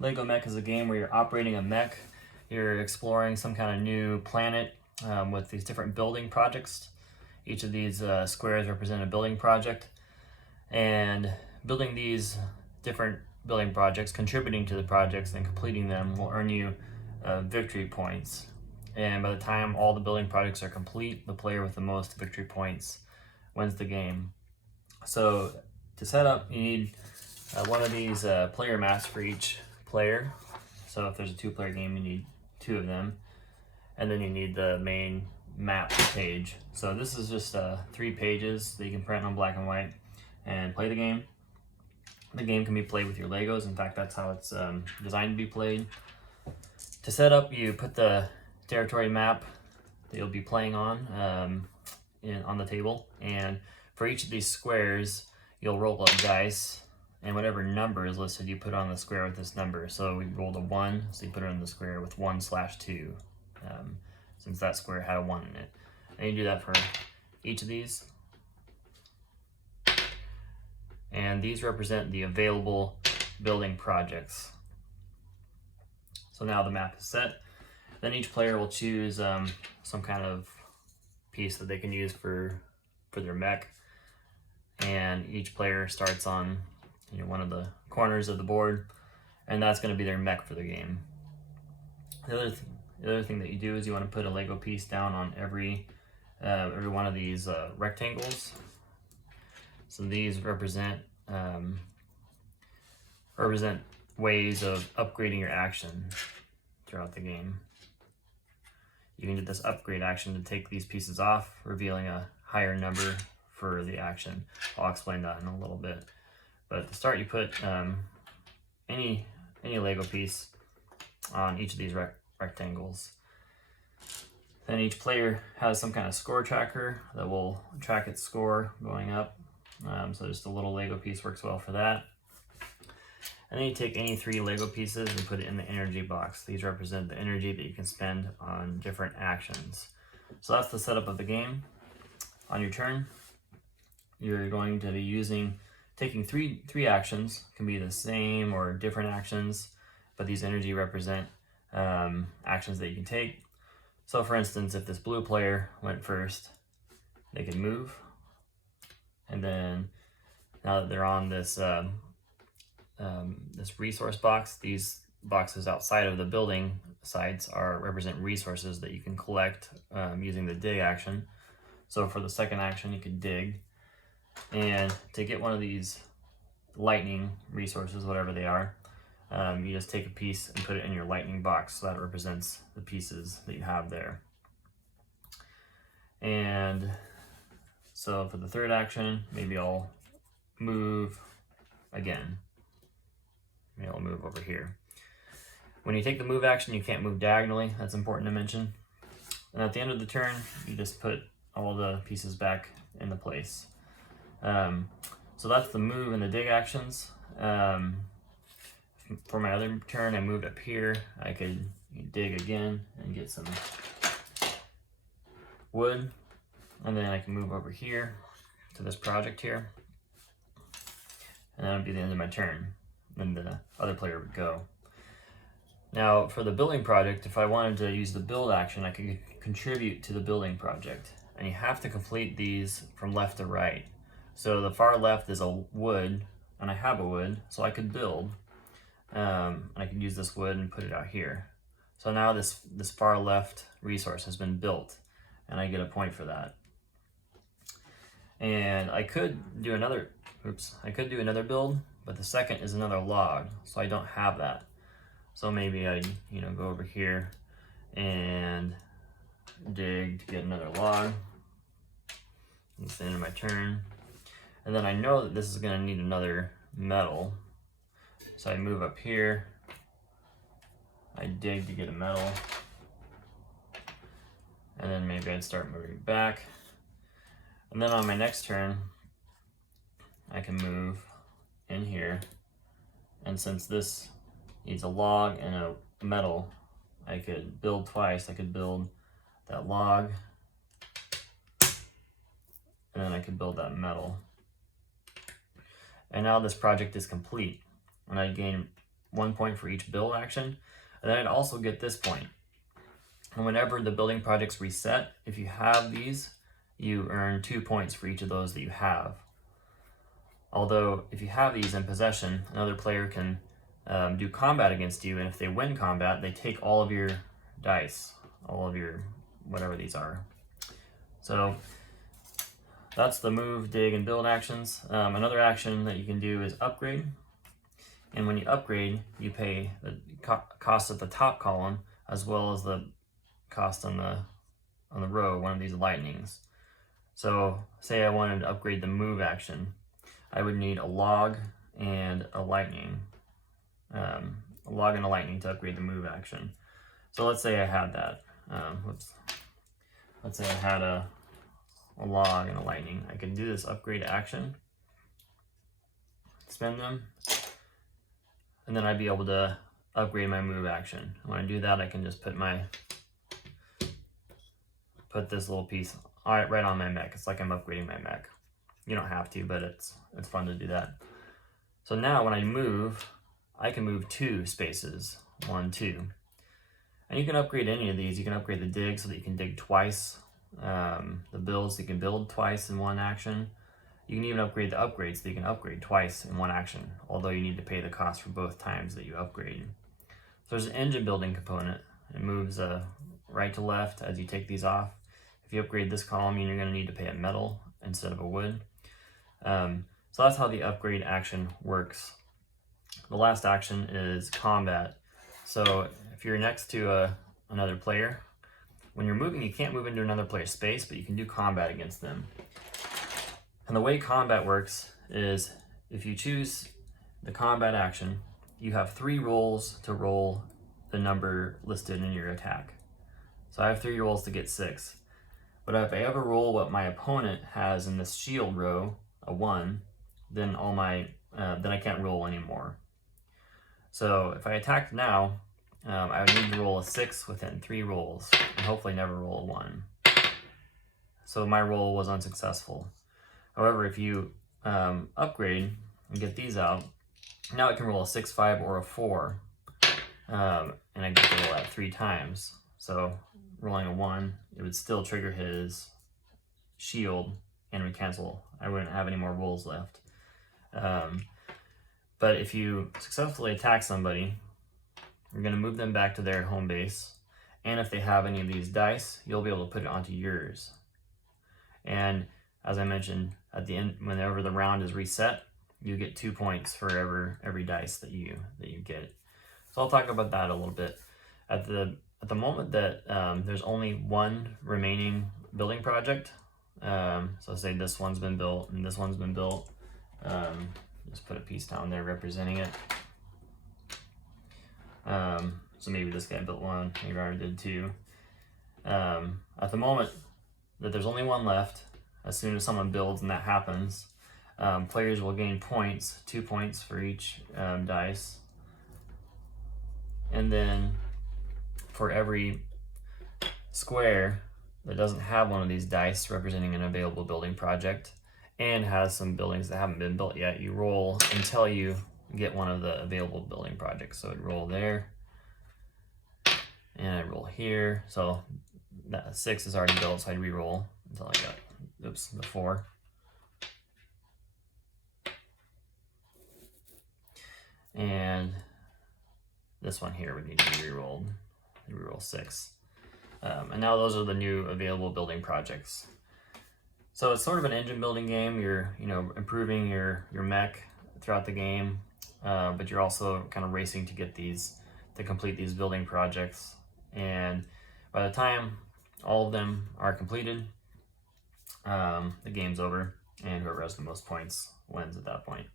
Lego Mech is a game where you're operating a mech. You're exploring some kind of new planet with these different building projects. Each of these squares represent a building project. And building these different building projects, contributing to the projects and completing them will earn you victory points. And by the time all the building projects are complete, the player with the most victory points wins the game. So to set up, you need one of these player maps for each player. So if there's a 2-player game, you need 2 of them. And then you need the main map page. So this is just 3 pages that you can print on black and white and play the game. The game can be played with your Legos. In fact, that's how it's designed to be played. To set up, you put the territory map that you'll be playing on the table, and for each of these squares, you'll roll a dice, and whatever number is listed, you put on the square with this number. So we rolled a 1, so you put it on the square with 1/2, since that square had a 1 in it. And you do that for each of these. And these represent the available building projects. So now the map is set. Then each player will choose some kind of piece that they can use for their mech. And each player starts on one of the corners of the board, and that's going to be their mech for the game. The other thing that you do is you want to put a Lego piece down on every one of these rectangles. So these represent ways of upgrading your action throughout the game. You can do this upgrade action to take these pieces off, revealing a higher number for the action. I'll explain that in a little bit. But to start, you put any Lego piece on each of these rectangles. Then each player has some kind of score tracker that will track its score going up. So just a little Lego piece works well for that. And then you take any 3 Lego pieces and put it in the energy box. These represent the energy that you can spend on different actions. So that's the setup of the game. On your turn, you're going to be taking three actions. Can be the same or different actions, but these energy represent actions that you can take. So for instance, if this blue player went first, they could move. And then now that they're on this this resource box, these boxes outside of the building sites represent resources that you can collect using the dig action. So for the second action, you could dig, and to get one of these lightning resources, whatever they are, you just take a piece and put it in your lightning box. So that represents the pieces that you have there. And so for the third action, maybe I'll move again. Maybe I'll move over here. When you take the move action, you can't move diagonally. That's important to mention. And at the end of the turn, you just put all the pieces back into place. So that's the move and the dig actions. For my other turn, I moved up here. I could dig again and get some wood. And then I can move over here to this project here. And that would be the end of my turn. Then the other player would go. Now for the building project, if I wanted to use the build action, I could contribute to the building project. And you have to complete these from left to right. So the far left is a wood, and I have a wood, so I could build. And I could use this wood and put it out here. So now this far left resource has been built, and I get a point for that. And I could do another build, but the second is another log, so I don't have that. So maybe I go over here and dig to get another log. That's the end of my turn. And then I know that this is going to need another metal. So I move up here. I dig to get a metal. And then maybe I'd start moving back. And then on my next turn, I can move in here. And since this needs a log and a metal, I could build twice. I could build that log, and then I could build that metal. And now this project is complete, and I gain 1 point for each build action. And then I'd also get this point. And whenever the building projects reset, if you have these, you earn 2 points for each of those that you have. Although, if you have these in possession, another player can do combat against you, and if they win combat, they take all of your dice, all of your whatever these are. So that's the move, dig, and build actions. Another action that you can do is upgrade. And when you upgrade, you pay the cost at the top column as well as the cost on the row, one of these lightnings. So say I wanted to upgrade the move action, I would need a log and a lightning. A log and a lightning to upgrade the move action. So let's say I had that. Let's say I had a log and a lightning. I can do this upgrade action, spend them, and then I'd be able to upgrade my move action. When I do that, I can just put this little piece right on my mech. It's like I'm upgrading my mech. You don't have to, but it's fun to do that. So now when I move, I can move 2 spaces, 1, 2. And you can upgrade any of these. You can upgrade the dig so that you can dig twice. The build so you can build twice in one action. You can even upgrade the upgrades so that you can upgrade twice in one action, although you need to pay the cost for both times that you upgrade. So there's an engine building component. It moves right to left as you take these off. If you upgrade this column, you're going to need to pay a metal instead of a wood. So that's how the upgrade action works. The last action is combat. So if you're next to another player, when you're moving, you can't move into another player's space, but you can do combat against them. And the way combat works is if you choose the combat action, you have 3 rolls to roll the number listed in your attack. So I have 3 rolls to get 6. But if I ever roll what my opponent has in this shield row, a 1, then then I can't roll anymore. So if I attacked now, I would need to roll a 6 within 3 rolls, and hopefully never roll a 1. So my roll was unsuccessful. However, if you upgrade and get these out, now I can roll a 6, 5, or a 4, and I get to roll that 3 times. So rolling a 1, it would still trigger his shield and would cancel. I wouldn't have any more rolls left. But if you successfully attack somebody, you're going to move them back to their home base. And if they have any of these dice, you'll be able to put it onto yours. And as I mentioned, at the end, whenever the round is reset, you get 2 points for every dice that you get. So I'll talk about that a little bit. At the moment that there's only 1 remaining building project, so say this one's been built and this one's been built. Just put a piece down there representing it. So maybe this guy built 1, maybe I already did 2. At the moment that there's only 1 left, as soon as someone builds and that happens, players will gain points, 2 points for each dice. And then for every square that doesn't have one of these dice representing an available building project and has some buildings that haven't been built yet, you roll until you get one of the available building projects. So I'd roll there, and I roll here. So that 6 is already built, so I'd re-roll until I got, the 4. And this one here would need to be re-rolled. Re-roll 6. And now those are the new available building projects. So it's sort of an engine building game. You're improving your mech throughout the game, but you're also kind of racing to complete these building projects. And by the time all of them are completed, the game's over, and whoever has the most points wins at that point.